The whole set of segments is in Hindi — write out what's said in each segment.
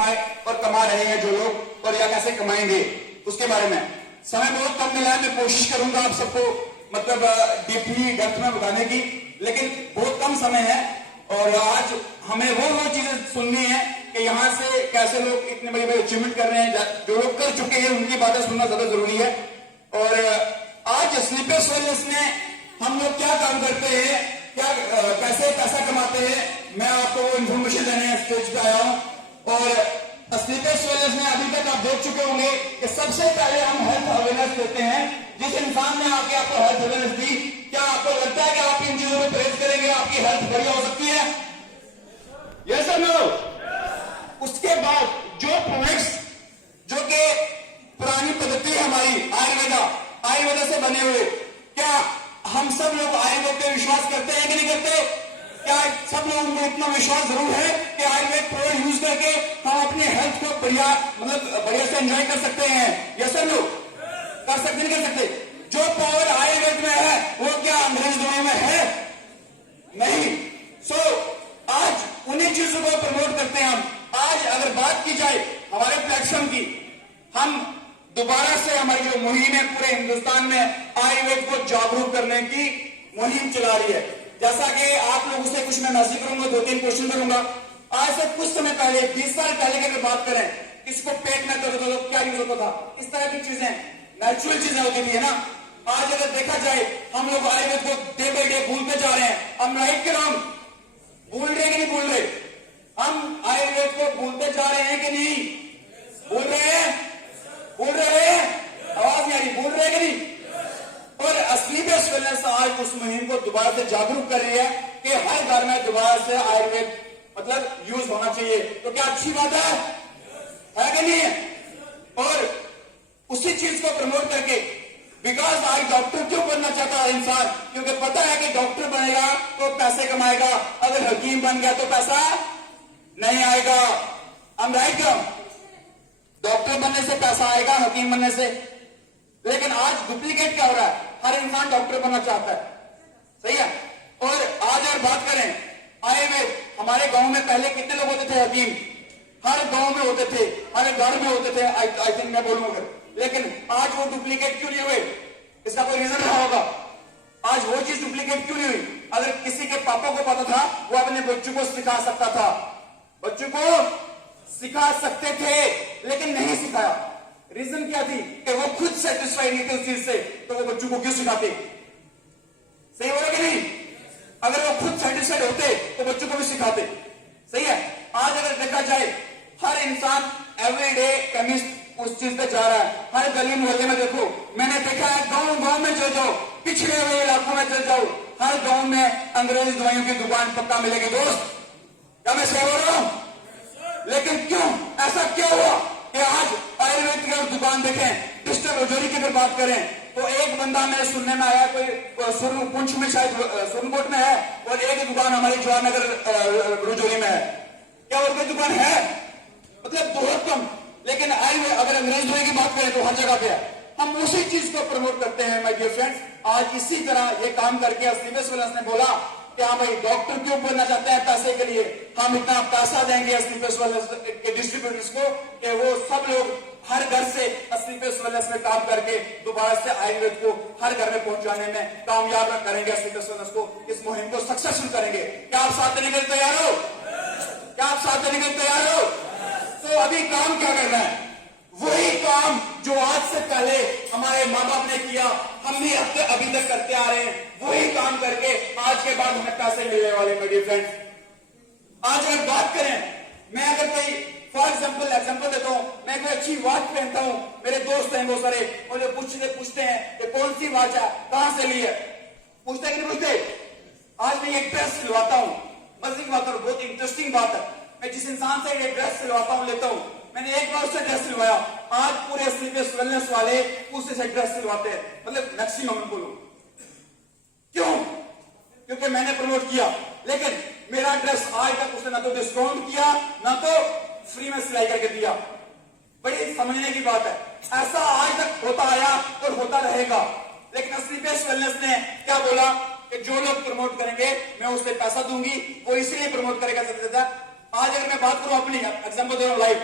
कमाए और कमा रहे हैं जो लोग, और या कैसे कमाएंगे उसके बारे में। समय बहुत कम मिला है, मैं कोशिश करूंगा आप सबको मतलब डीपली डेप्थ में बताने की, लेकिन बहुत कम समय है और आज हमें वो चीजें सुननी है कि यहाँ से कैसे लोग इतने बड़े बड़े अचीवमेंट कर रहे हैं, जो लोग कर चुके हैं उनकी बातें सुनना ज्यादा जरूरी है। और आज स्लीपर्स वेलनेस में हम लोग क्या काम करते हैं, क्या कैसे पैसा कमाते हैं, मैं आपको वो इन्फॉर्मेशन देने स्टेज पे आया हूँ। और स्लीपर्स वेलनेस में अभी तक आप देख चुके होंगे कि सबसे पहले हम हेल्थ अवेयरनेस देते हैं। जिस इंसान ने आके आपको हेल्थ अवेयरनेस दी, क्या आपको लगता है कि आप इन चीजों में परहेज करेंगे आपकी हेल्थ बढ़िया हो सकती है? यस और नो? उसके बाद जो प्रोडक्ट्स जो कि पुरानी पद्धति है हमारी आयुर्वेदा से बने हुए, क्या हम सब लोग आयुर्वेद पे विश्वास करते हैं कि नहीं करते? क्या सब लोगों को इतना विश्वास जरूर है कि आयुर्वेद प्रोडक्ट यूज करके हम अपने हेल्थ को बढ़िया से एंजॉय कर सकते हैं? यस और नो? कर सकते नहीं कर सकते? जो पावर आयुर्वेद में है वो क्या अंग्रेज दवाई में है? नहीं। सो आज उन्हीं चीजों को प्रमोट करते हैं हम। आज अगर बात की जाए हमारे प्लेटफॉर्म की, हम दोबारा से हमारी जो मुहिम है पूरे हिंदुस्तान में आयुर्वेद को जागरूक करने की मुहिम चला रही है। जैसा कि आप लोगों से कुछ मैं मैसेज करूंगा, 2-3 क्वेश्चन करूंगा। आज से कुछ समय पहले 20 साल पहले की अगर बात करें, किसको पेट में दर्द होता था, क्या यूज होता था? इस तरह की चीजें नेचुरल चीजें होती थी, है ना। आज अगर देखा जाए हम लोग आयुर्वेद को डे बाई डे भूलते जा रहे हैं। हम राइट के रॉन्ग भूल रहे हैं कि नहीं भूल रहे? हम आयुर्वेद को भूलते जा रहे हैं कि नहीं भूल रहे हैं? भूल रहे हैं? आवाज नहीं आ रही, भूल रहे हैं कि नहीं? और स्लीपर्स वेलनेस आज उस मुहिम को दोबारा से जागरूक कर रही है कि हर घर में दोबारा से आयुर्वेद मतलब यूज होना चाहिए। तो क्या अच्छी बात है कि नहीं है? और उसी चीज को प्रमोट करके, बिकॉज आज डॉक्टर क्यों बनना चाहता है इंसान? क्योंकि पता है कि डॉक्टर बनेगा तो पैसे कमाएगा, अगर हकीम बन गया तो पैसा नहीं आएगा। हम राइट क्यों? डॉक्टर बनने से पैसा आएगा, हकीम बनने से। लेकिन आज डुप्लीकेट क्या हो रहा है? हर इंसान डॉक्टर बनना चाहता है, सही है। और आज अगर बात करें आयुर्वेद, हमारे गांव में पहले कितने लोग होते थे हकीम? हर गांव में होते थे, हर घर में होते थे, आई थिंक मैं बोलूंगा। लेकिन आज वो डुप्लीकेट क्यों नहीं हुए? इसका कोई रीजन रहा होगा। आज वो चीज डुप्लीकेट क्यों नहीं हुई? अगर किसी के पापा को पता था, वो अपने बच्चों को सिखा सकता था, बच्चों को सिखा सकते थे, लेकिन नहीं सिखाया। रीजन क्या थी? कि वो खुद सेटिस्फाइड नहीं थे उस चीज से, तो वो बच्चों को क्यों सिखाते? सही हो रहा कि नहीं? अगर वो खुद सेटिस्फाइड होते तो बच्चों को भी सिखाते, सही है। आज अगर देखा जाए हर इंसान एवरीडे केमिस्ट उस चीज पे जा रहा है। हर गली मोहल्ले में देखो, मैंने देखा है गांव में चल जाओ, पिछड़े हुए इलाकों में चल जाओ, हर गांव में अंग्रेजी दवाइयों की दुकान पक्का मिलेगी। दोस्त, क्या मैं सही हो रहा हूं? लेकिन क्यों ऐसा क्या हुआ कि आज आयुर्वेद की अगर दुकान देखें, डिस्ट्रिक्ट रजौरी की अगर बात करें, तो एक बंदा मेरे सुनने में आया, कोई पुंछ में शायद सुरनकोट में है, और एक दुकान हमारी जवाहरनगर रजौरी में है। क्या और कोई दुकान है? मतलब बहुत कम। लेकिन आयुर्वेद अगर अंग्रेज दवाई की बात करें तो हर जगह पे है। हम उसी चीज को प्रमोट करते हैं माय डियर फ्रेंड्स। आज इसी तरह ये काम करके स्लीपर्स वेलनेस ने बोला कि हाँ भाई, डॉक्टर क्यों बनना चाहते हैं पैसे के लिए? हम इतना पैसा देंगे स्लीपर्स वेलनेस के डिस्ट्रीब्यूटर्स को कि वो सब लोग हर घर से स्लीपर्स वेलनेस में काम करके दोबारा से आयुर्वेद को हर घर में पहुंचाने में कामयाब करेंगे। स्लीपर्स वेलनेस को, इस मुहिम को सक्सेसफुल करेंगे। क्या आप साथ देने के लिए तैयार हो? क्या आप साथ देने के लिए तैयार हो? तो अभी काम क्या करना है? वही काम जो आज से पहले हमारे माँ बाप ने किया, हम भी अभी तक करते आ रहे हैं। वही काम करके आज के बाद हमें पैसे मिलने वाले मेरे डियर फ्रेंड्स। आज अगर बात करें, मैं अगर कोई फॉर एग्जाम्पल देता हूं, मैं कोई अच्छी वॉच पहनता हूं, मेरे दोस्त हैं बहुत सारे, मुझे पूछते हैं कि कौन सी वॉच है, कहां से ली है? पूछते हैं कि नहीं पूछते? आज मैं एक ड्रेस सिलवाता हूं, मजे की बात है, बहुत इंटरेस्टिंग बात है। मैं जिस इंसान से ये ड्रेस सिलवाता हूं, लेता हूं, मैंने एक बार उससे ड्रेस सिलवाया, आज पूरे स्लीपर्स वेलनेस वाले उससे से ड्रेस सिलवाते हैं, मतलब मैक्सिमम बोलो। क्यों? क्योंकि मैंने प्रमोट किया। लेकिन मेरा ड्रेस आज तक उसने ना तो डिस्काउंट किया, ना तो फ्री में सिलाई करके दिया। बड़ी समझने की बात है। ऐसा आज तक होता आया और होता रहेगा। लेकिन स्लीपर्स वेलनेस ने क्या बोला कि जो लोग प्रमोट करेंगे मैं उससे पैसा दूंगी। वो इसीलिए प्रमोट करेगा आज अगर मैं बात करूं अपनी एग्जांपल दे रहा हूं लाइव,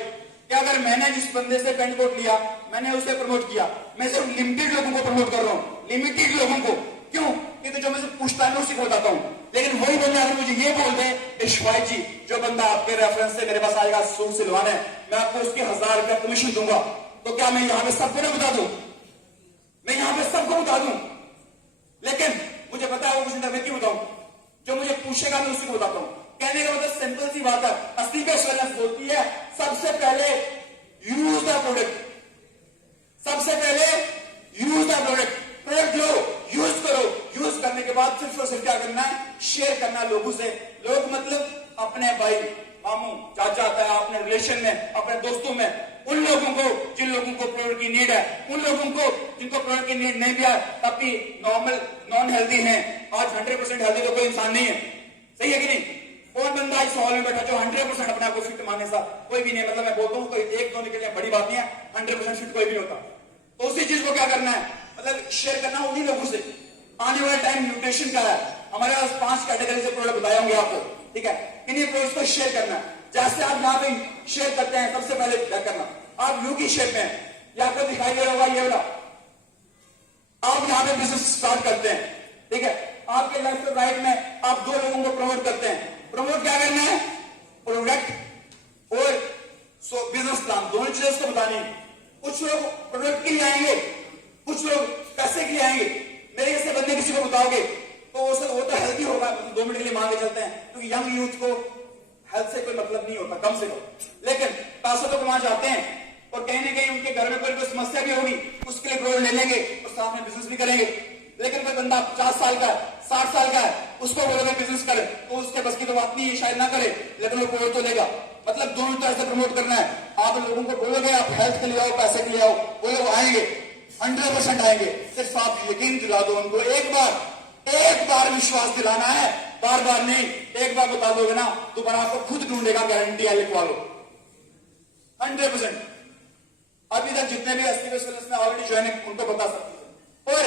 कि अगर मैंने जिस बंदे से पेंट कोट लिया, मैंने उसे प्रमोट किया, मैं सिर्फ लिमिटेड लोगों को प्रमोट कर रहा हूं, लिमिटेड लोगों को। क्यों? क्योंकि जो मुझसे पूछता है मैं उसी को बताता हूं। लेकिन वही बंदा अगर मुझे ये बोल दे शिवाय जी, जो बंदा आपके रेफरेंस से मेरे पास आएगा सूट सिलवाने, मैं आपको उसके 1000 रुपया कमीशन दूंगा, तो क्या मैं यहां पे सबको ना बता दूं? मैं यहां पे सबको बता दूं? लेकिन मुझे पता है वो मुझे मैं क्यों बताऊं? जो मुझे पूछेगा मैं उसी को बताता हूं। कहने का मतलब सिंपल सी बात है, असली बेस्ट होती है सबसे पहले यूज द प्रोडक्ट। सबसे पहले use the product. Product low, use करो, यूज करने के बाद सिर्फ और सिर्फ क्या करना है? शेयर करना है लोगों से। लोग मतलब अपने भाई, मामू, चाचा, ताया, अपने रिलेशन में, अपने दोस्तों में, उन लोगों को जिन लोगों को प्रोडक्ट की नीड है, उन लोगों को जिनको प्रोडक्ट की नीड नहीं भी है, तब भी नॉर्मल नॉन हेल्दी है। आज 100% हेल्दी तो कोई इंसान नहीं है, सही है कि नहीं? कौन बंदा इस हॉल में बैठा जो 100% अपने आप को फिट माने? सा कोई भी नहीं। मतलब मैं बोलता हूँ कोई एक दो निकलने बड़ी बात नहीं है, 100% फिट कोई भी नहीं होता। तो उसी चीज को क्या करना है? मतलब शेयर करना उन्हीं लोगों से। आने वाला टाइम न्यूट्रिशन का है, हमारे पास 5 कैटेगरी से प्रोडक्ट बताए होंगे आपको, ठीक है? इन्हीं प्रोडक्ट्स को शेयर करना है। जैसे आप यहाँ पे शेयर करते हैं, सबसे पहले क्या करना, आप यू की शेप में, ये आपको दिखाई दे रहा होगा ये वाला, आप यहाँ पे बिजनेस स्टार्ट करते हैं, ठीक है? आपके लेफ्ट और राइट में आप 2 लोगों को प्रमोट करते हैं। प्रमोट क्या करना है? प्रोडक्ट और बिजनेस प्लान, दोनों चीजें उसको बतानी है। कुछ लोग प्रोडक्ट के लिए आएंगे, कुछ लोग पैसे के लिए आएंगे। मेरे जैसे बंदे किसी को बताओगे तो वो तो हेल्दी होगा, 2 मिनट के लिए मान के चलते हैं, क्योंकि यंग यूथ को हेल्थ से कोई मतलब नहीं होता, कम से कम। लेकिन पैसा तो कमा चाहते हैं, और कहीं ना कहीं उनके घर में कोई समस्या भी होगी, उसके लिए प्रोडक्ट ले लेंगे और साथ में बिजनेस भी करेंगे। लेकिन कोई बंदा 50 साल का है, 60 साल का है, उसको बोलोगे बिजनेस करे तो उसके बस की तो बात नहीं है, शायद ना करे, लेकिन वो प्रोडक्ट तो लेगा। मतलब दोनों तरह से प्रमोट करना है। आप लोगों को बोलोगे आप हेल्थ के लिए आओ, पैसे के लिए आओ, वो लोग आएंगे, 100% आएंगे। सिर्फ आप यकीन दिला दो उनको, एक बार विश्वास दिलाना है, बार बार नहीं। एक बार बता दोगे ना, दोबारा आपको खुद ढूंढेगा, गारंटी है, लिखवा लो 100%। अभी तक जितने भी एसटीएस में ऑलरेडी ज्वाइन है उनको बता सकते हैं। और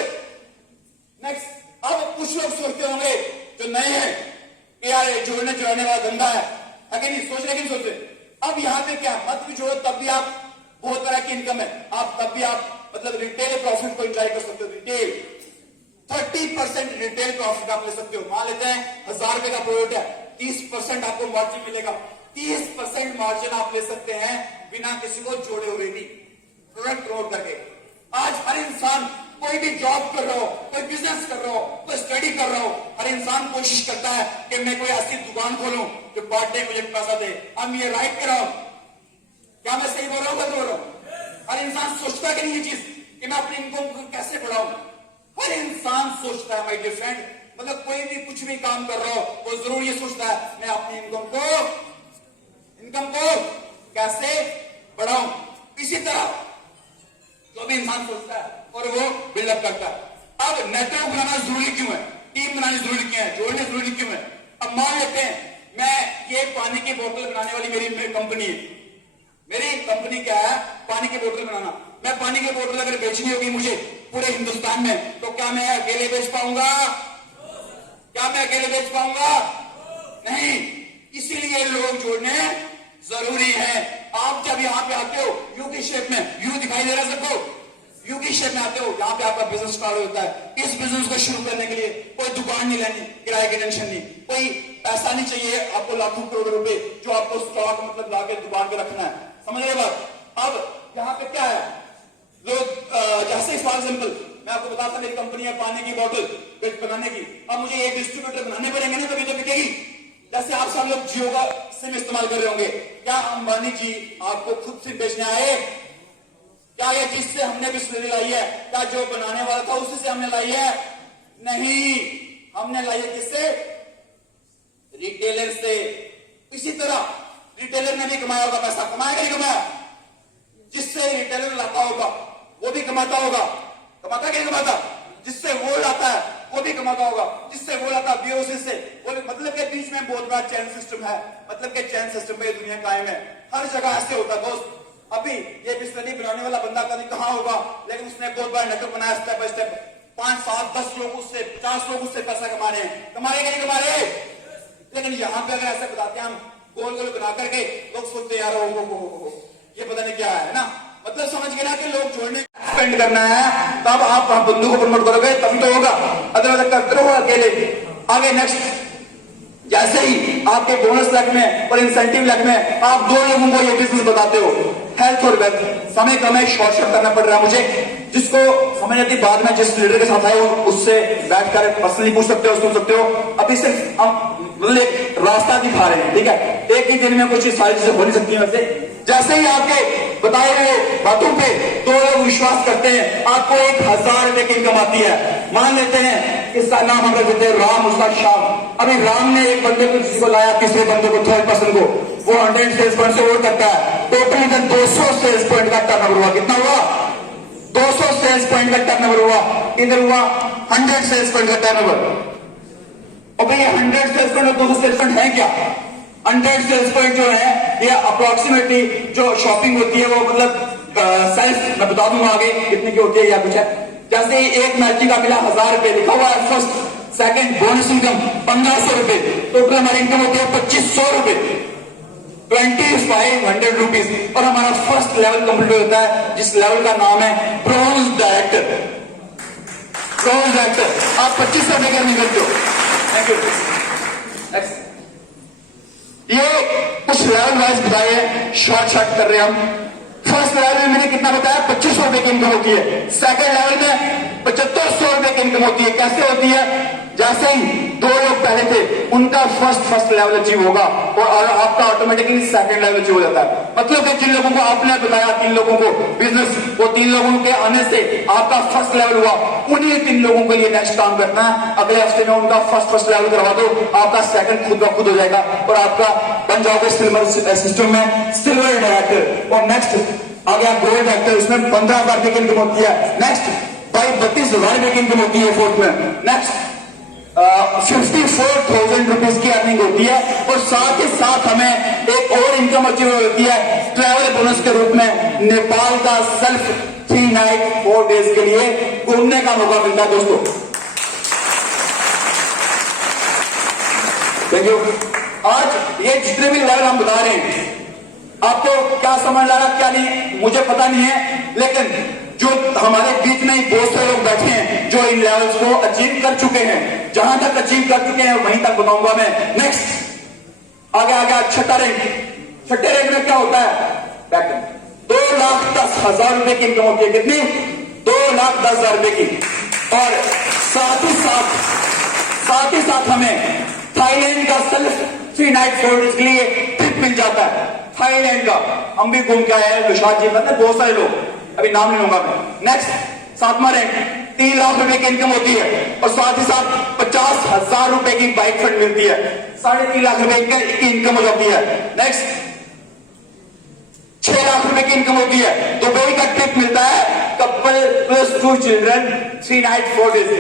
नेक्स्ट, अब कुछ लोग सोचते होंगे जो नए हैं कि यार जोड़ने वाला धंधा है कि नहीं, सोच रहे कि नहीं सोच रहे? अब यहाँ पे क्या मत भी जोड़ो, तब भी आप बहुत तरह की इनकम है, आप तब भी आप मतलब रिटेल प्रॉफिट को एंजॉय कर सकते हो। रिटेल 30% रिटेल प्रॉफिट आप ले सकते हो। मान लेते हैं 1000 रुपए का प्रोडक्ट है, 30% आपको मार्जिन मिलेगा। 30% मार्जिन आप ले सकते हैं बिना किसी को जोड़े हुए भी, प्रोडक्ट प्रमोट करके। आज हर इंसान, कोई भी जॉब कर रहा हो, कोई बिजनेस कर रहा हो, कोई स्टडी कर रहा हो, हर इंसान कोशिश करता है कि मैं कोई ऐसी दुकान खोलूं जो पार्ट टाइम मुझे पैसा दे। अब ये राइट कर रहा हूं? क्या मैं सही बोल रहा हूं? बोल रहा हूं? हर इंसान सोचता कि नहीं ये चीज कि मैं अपनी इनकम को कैसे बढ़ाऊं? हर इंसान सोचता है माय डियर फ्रेंड। मतलब कोई भी कुछ भी काम कर रहा हो वो जरूर ये सोचता है मैं अपनी इनकम को कैसे बढ़ाऊं। इसी तरह जो भी इंसान सोचता है और वो बिल्डअप करता है। अब नेटवर्क बनाना जरूरी क्यों है? टीम बनानी जरूरी क्यों है? जोड़ने जरूरी क्यों है? अब मान लेते हैं मैं ये पानी की बोतल बनाने वाली मेरी कंपनी है। मेरी कंपनी क्या है? पानी की बोतल बनाना। मैं पानी की बोतल अगर बेचनी होगी मुझे पूरे हिंदुस्तान में, तो क्या मैं अकेले बेच पाऊंगा? क्या मैं अकेले बेच पाऊंगा? नहीं। इसीलिए लोग जोड़ने जरूरी है। आप जब यहाँ पे आते हो यू की शेप में, यू दिखाई दे रहा है सबको, यू की शेप में आते हो, यहाँ पे आपका बिजनेस स्टार्ट होता है। इस बिजनेस को शुरू करने के लिए कोई दुकान नहीं लेनी, किराए की टेंशन नहीं, कोई पैसा नहीं चाहिए आपको लाखों करोड़ रुपए जो आपको स्टॉक मतलब लाके दुकान पे रखना है। समझ रहे बात? अब यहाँ पे क्या है, लोग जैसे फॉर एग्जाम्पल मैं आपको बताता हूं, मेरी कंपनी है पानी की बोतल बनाने की। अब मुझे एक डिस्ट्रीब्यूटर बनाने पड़ेंगे ना, तभी तो बिकेगी। जैसे आप सब लोग जियो का सिम इस्तेमाल कर रहे होंगे, क्या अंबानी जी आपको खुद सिम बेचने आए? क्या ये जिससे हमने बिस्लरी लाई है, क्या जो बनाने वाला था उसी से हमने लाई है? नहीं, हमने लाई है किससे? रिटेलर से। इसी तरह रिटेलर ने भी कमाया होगा पैसा, कमाया कि नहीं कमाया? जिससे रिटेलर लाता होगा वो भी कमाता होगा, कमाता कि नहीं कमाता? जिससे वो लाता है वो भी कमाता होगा, जिससे वो लाता बीओसी से वो भी। मतलब के बीच में बहुत बड़ा चैन सिस्टम है। मतलब के चैन सिस्टम पे दुनिया कायम है। हर जगह ऐसे होता है दोस्त। अभी ये बिस्लरी बनाने वाला बंदा कभी कहां होगा, लेकिन उसने बहुत बड़ा नेटवर्क बनाया स्टेप बाय स्टेप। 5, 7, 10 लोग उससे, 50 लोग उससे पैसा कमा रहे हैं। कमा रहे कि नहीं कमा रहे? लेकिन यहां पे अगर ऐसे बताते हैं हम गोल गोल बना करके लोग सोचते यार हो ये पता नहीं क्या है ना, मतलब समझ गए ना कि लोग जोड़ने स्पेंड करना है, तब आप बंदूक को प्रमोट करोगे तब तो होगा, अदरवाइज करते रहो अकेले। आगे नेक्स्ट, जैसे ही आपके बोनस लग में और इंसेंटिव लग में आप 2 लोगों को ये बिजनेस बताते हो, हेल्थ और वेल्थ, समय कम है, शॉर्ट करना पड़ रहा है मुझे, जिसको समझ आती बाद में जिस लीडर के साथ आए उससे बैठकर पर्सनली पूछ सकते हो, सुन सकते हो। अभी सिर्फ हम मतलब रास्ता दिखा रहे हैं, ठीक है, एक ही दिन में कुछ सारी चीजें हो नहीं सकती है। वैसे जैसे ही आपके बताए हुए बातों पे 2 लोग विश्वास करते हैं, आपको 1000 रुपए की इनकम आती है। मान लेते हैं इसका नाम हम रख देते हैं राम, उसका श्याम। अभी राम ने एक बंदे को किसी को लाया, तीसरे बंदे को, थर्ड पर्सन को, वो 100 सेल्स पॉइंट से और करता है, टोटल इधर 200 सेल्स पॉइंट का टर्नओवर हुआ। कितना हुआ? 200 सेल्स पॉइंट का टर्नओवर हुआ। इधर हुआ 100 सेल्स पॉइंट का टर्नओवर। और भाई 100 सेल्स पॉइंट और 200 सेल्स पॉइंट है क्या? 100 सेल्स पॉइंट जो है ये अप्रोक्सीमेटली जो शॉपिंग होती है वो मतलब सेल्स मैं बता दूंगा आगे कितने की होती है या कुछ है। जैसे एक मैची का मिला 1000 रुपए, लिखा हुआ है फर्स्ट सेकंड बोनस इनकम 1500 रुपए, टोटल हमारी इनकम होती है 2500 रुपए, 2500 रुपीज। और हमारा फर्स्ट लेवल कंप्लीट होता है जिस लेवल का नाम है ब्रॉन्ज डायरेक्टर। ब्रॉन्ज डायरेक्टर आप 2500 रुपए का निकलते हो। Thank you. नेक्स्ट, ये कुछ लेवल वाइज बताए, शॉर्ट कर रहे हैं हम। फर्स्ट लेवल में मैंने कितना बताया? 2500 रुपए की इनकम होती है। सेकंड लेवल में 7500 रुपए की इनकम होती है। कैसे होती है? जैसे ही 2 लोग पहले थे उनका फर्स्ट लेवल अचीव होगा और आपका ऑटोमेटिकली सेकंड लेवल अचीव हो जाता है। मतलब कि जिन लोगों को आपने बताया 3 लोगों को बिजनेस, वो 3 लोगों के आने से आपका फर्स्ट लेवल हुआ, उन्हीं 3 लोगों के लिए नेक्स्ट काम करना है। अगले हफ्ते में उनका फर्स्ट लेवल करवा दो, आपका सेकंड खुद ब खुद हो जाएगा और आपका बन जाओगे सिल्वर सिस्टम में सिल्वर डायरेक्टर। और नेक्स्ट आ गया गोल्ड डायरेक्टर, उसमें 15,000 की इनकम होती है। नेक्स्ट भाई 32,000 रुपए की इनकम होती है फोर्थ में। नेक्स्ट 54,000 रुपीज की अर्निंग होती है। और साथ ही साथ हमें एक और इनकम अचीव होती है ट्रैवल बोनस के रूप में। नेपाल का सेल्फ 3 नाइट 4 डेज के लिए घूमने का मौका मिलता है दोस्तों। Thank you. आज ये जितने भी लेवल हम बता रहे हैं, आपको क्या समझ आ रहा क्या नहीं मुझे पता नहीं है, लेकिन जो हमारे बीच में ही बहुत सारे लोग बैठे हैं जो इन लेवल्स को अचीव कर चुके हैं, जहां तक अचीव कर चुके हैं वहीं तक बताऊंगा मैं। नेक्स्ट आगे आगे छठा रैंक। छठे रैंक में क्या होता है? बैक 2,10,000 रुपए की इनकम होती है। कितनी? 2,10,000 रुपए की। और साथ ही साथ हमें थाईलैंड का सेल्फ 3 नाइट 4 डेज के लिए ट्रिप मिल जाता है। थाईलैंड का हम भी घूम के आए हैं, विशाल जी मतलब बहुत सारे लोग, अभी नाम नहीं लूंगा मैं। नेक्स्ट 7वां रैंक, 3 लाख रुपए की इनकम होती है और साथ ही साथ 50,000 रुपए की बाइक फंड मिलती है। 3.5 लाख रुपए की इनकम हो जाती है। नेक्स्ट 6 लाख रुपए की इनकम होती है। दुबई का ट्रिप मिलता है, couple plus 2 children 3 night 4 days.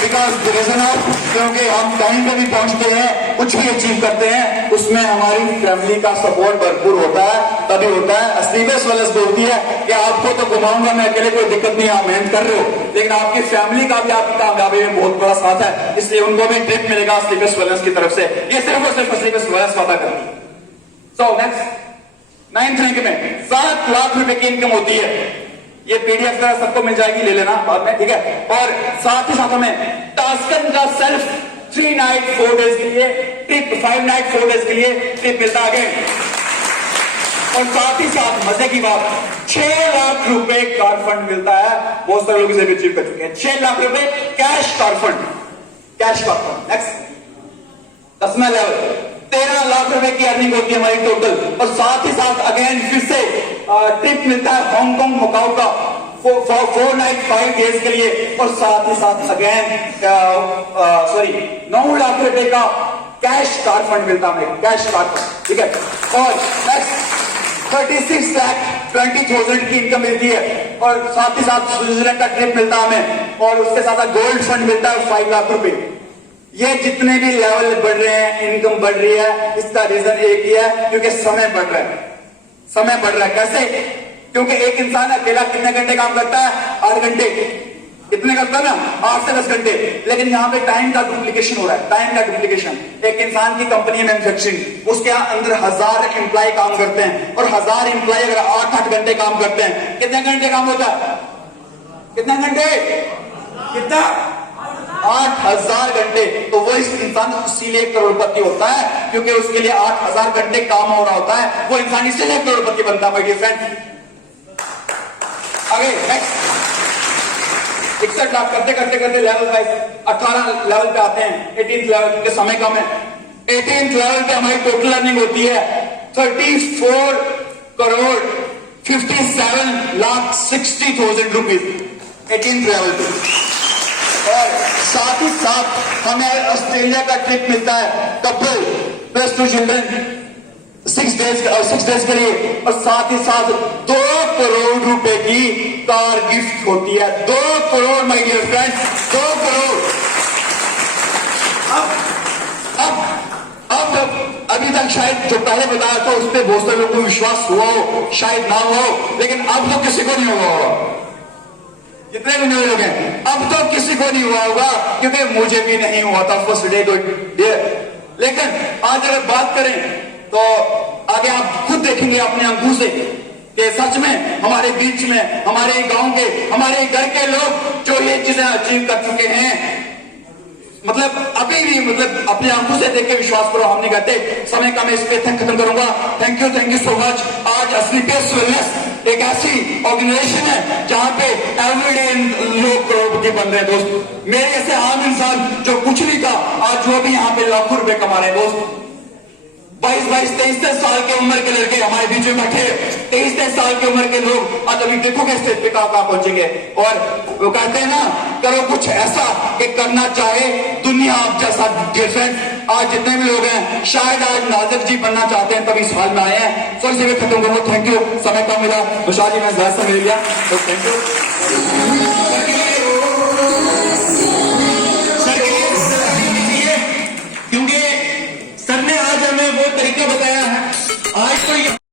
Because the reason of, क्योंकि हम कहीं पे भी पहुंचते हैं, कुछ भी अचीव करते हैं, उसमें हमारी फैमिली का सपोर्ट भरपूर होता है, तभी होता है। असली में स्वलस बोलती है कि आपको तो घुमाऊंगा मैं अकेले, कोई दिक्कत नहीं, आप मेहनत कर रहे हो, लेकिन आपकी फैमिली का भी आपकी कामयाबी में बहुत बड़ा साथ है, इसलिए उनको भी ट्रिप मिलेगा स्लीपर्स वेलनेस की तरफ से। ये सिर्फ और सिर्फ स्लीपर्स वेलनेस वादा करती है। सो नेक्स्ट 9th रैंक में 7 लाख रुपए की इनकम होती है। ये पीडीएफ तरह सबको मिल जाएगी, ले लेना बाद में, ठीक है। और साथ ही साथ हमें टास्कन का सेल्फ 3 नाइट 4 डेज के लिए ट्रिप, 5 नाइट 4 डेज के लिए ट्रिप मिलता है। और साथ ही साथ मजे की बात, 6 लाख रुपए कार फंड मिलता है। बहुत सारे लोग इसे भी अचीव कर चुके हैं। 6 लाख रुपए cash car fund, cash car fund. Next 10वां लेवल, 13 लाख रुपए की अर्निंग होती है हमारी टोटल। और साथ ही साथ अगेन फिर से ट्रिप मिलता है हांगकांग मकाऊ का 4 नाइट 5 डेज के लिए। और साथ ही साथ अगेन 9 लाख रुपए का कैश कार फंड मिलता है हमें, कैश कार फंड, ठीक है। और नेक्स्ट 36 लाख 20,000 की इनकम मिलती है। और साथ ही साथ स्विट्जरलैंड का ट्रिप मिलता है हमें। और उसके साथ गोल्ड फंड मिलता है 5 लाख रुपए। ये जितने भी लेवल बढ़ रहे हैं, इनकम बढ़ रही है, इसका रीजन एक ही है, क्योंकि समय बढ़ रहा है। समय बढ़ रहा है कैसे? क्योंकि एक इंसान अकेला कितने घंटे काम करता है? 8 घंटे। इतने करता है ना 8 से 10 घंटे, लेकिन यहाँ पे टाइम का डुप्लीकेशन हो रहा है, टाइम का डुप्लीकेशन। एक इंसान की कंपनी है मैन्युफैक्चरिंग, उसके अंदर 1000 एम्प्लॉय काम करते हैं, और 1000 एम्प्लॉय अगर 8-8 घंटे काम करते हैं, कितने घंटे काम होता है? कितने घंटे? कितना? 8000 घंटे। तो वो इस इंसान इसीलिए करोड़पति होता है, क्योंकि उसके लिए 8000 घंटे काम हो रहा होता है। वो इंसान इसीलिए करोड़पति बनता है, माय डियर फ्रेंड। आगे नेक्स्ट 61 लाख करते करते करते लेवल वाइज 18 लेवल पे आते हैं। 18th लेवल के समय कम है। 18th लेवल पे हमारी टोटल अर्निंग होती है 34 crore 57 lakh 60,000 rupees 18th level पे। और साथ ही साथ हमें ऑस्ट्रेलिया का ट्रिप मिलता है कपल प्लस 2 चिल्ड्रन 6 डेज के लिए, और साथ ही साथ 2 करोड़ रुपए की कार गिफ्ट होती है। 2 crore my dear friend, 2 crore. अब अभी तक शायद जो पहले बताया था उस पर बहुत से लोगों को विश्वास हुआ हो, शायद ना हुआ हो, लेकिन अब तो किसी को नहीं हुआ होगा। जितने भी नए लोग हैं, अब तो किसी को नहीं हुआ होगा, क्योंकि मुझे भी नहीं हुआ था फर्स्ट डे तो लेकिन आज अगर बात करें तो आगे आप खुद देखेंगे अपने आंखों से कि सच में हमारे बीच में, हमारे गांव के, हमारे घर के लोग जो ये चीजें अचीव कर चुके हैं, मतलब अभी भी मतलब अपनी आंखों से देख के विश्वास करो, हम नहीं कहते। समय का मैं इस पे खत्म करूंगा। Thank you so much. आज असली पेस वेलनेस एक ऐसी ऑर्गेनाइजेशन है जहां पे एवरीडे लोग करोड़पति बन रहे हैं दोस्त। मेरे जैसे आम इंसान जो कुछ नहीं था, आज वो भी यहाँ पे लाखों रुपए कमा रहे हैं दोस्त। 22-22, 23-23 साल की उम्र के लड़के हमारे बीच में बैठे, 23-23 साल की उम्र के लोग आज अभी देखोगे स्टेज पे कहां पहुंचेंगे। और वो कहते हैं ना, करो कुछ ऐसा कि करना चाहे दुनिया आप जैसा। डियर फ्रेंड, आज जितने भी लोग हैं, शायद आज नाजिर जी बनना चाहते हैं तभी इस हाल में आए हैं। सो इसे खत्म करूंगा। थैंक यू, समय कम मिला, विशाल जी मैं ज्यादा समय ले लिया, तो थैंक यू। क्योंकि सर ने आज हमें वो तरीका बताया है, आज तो ये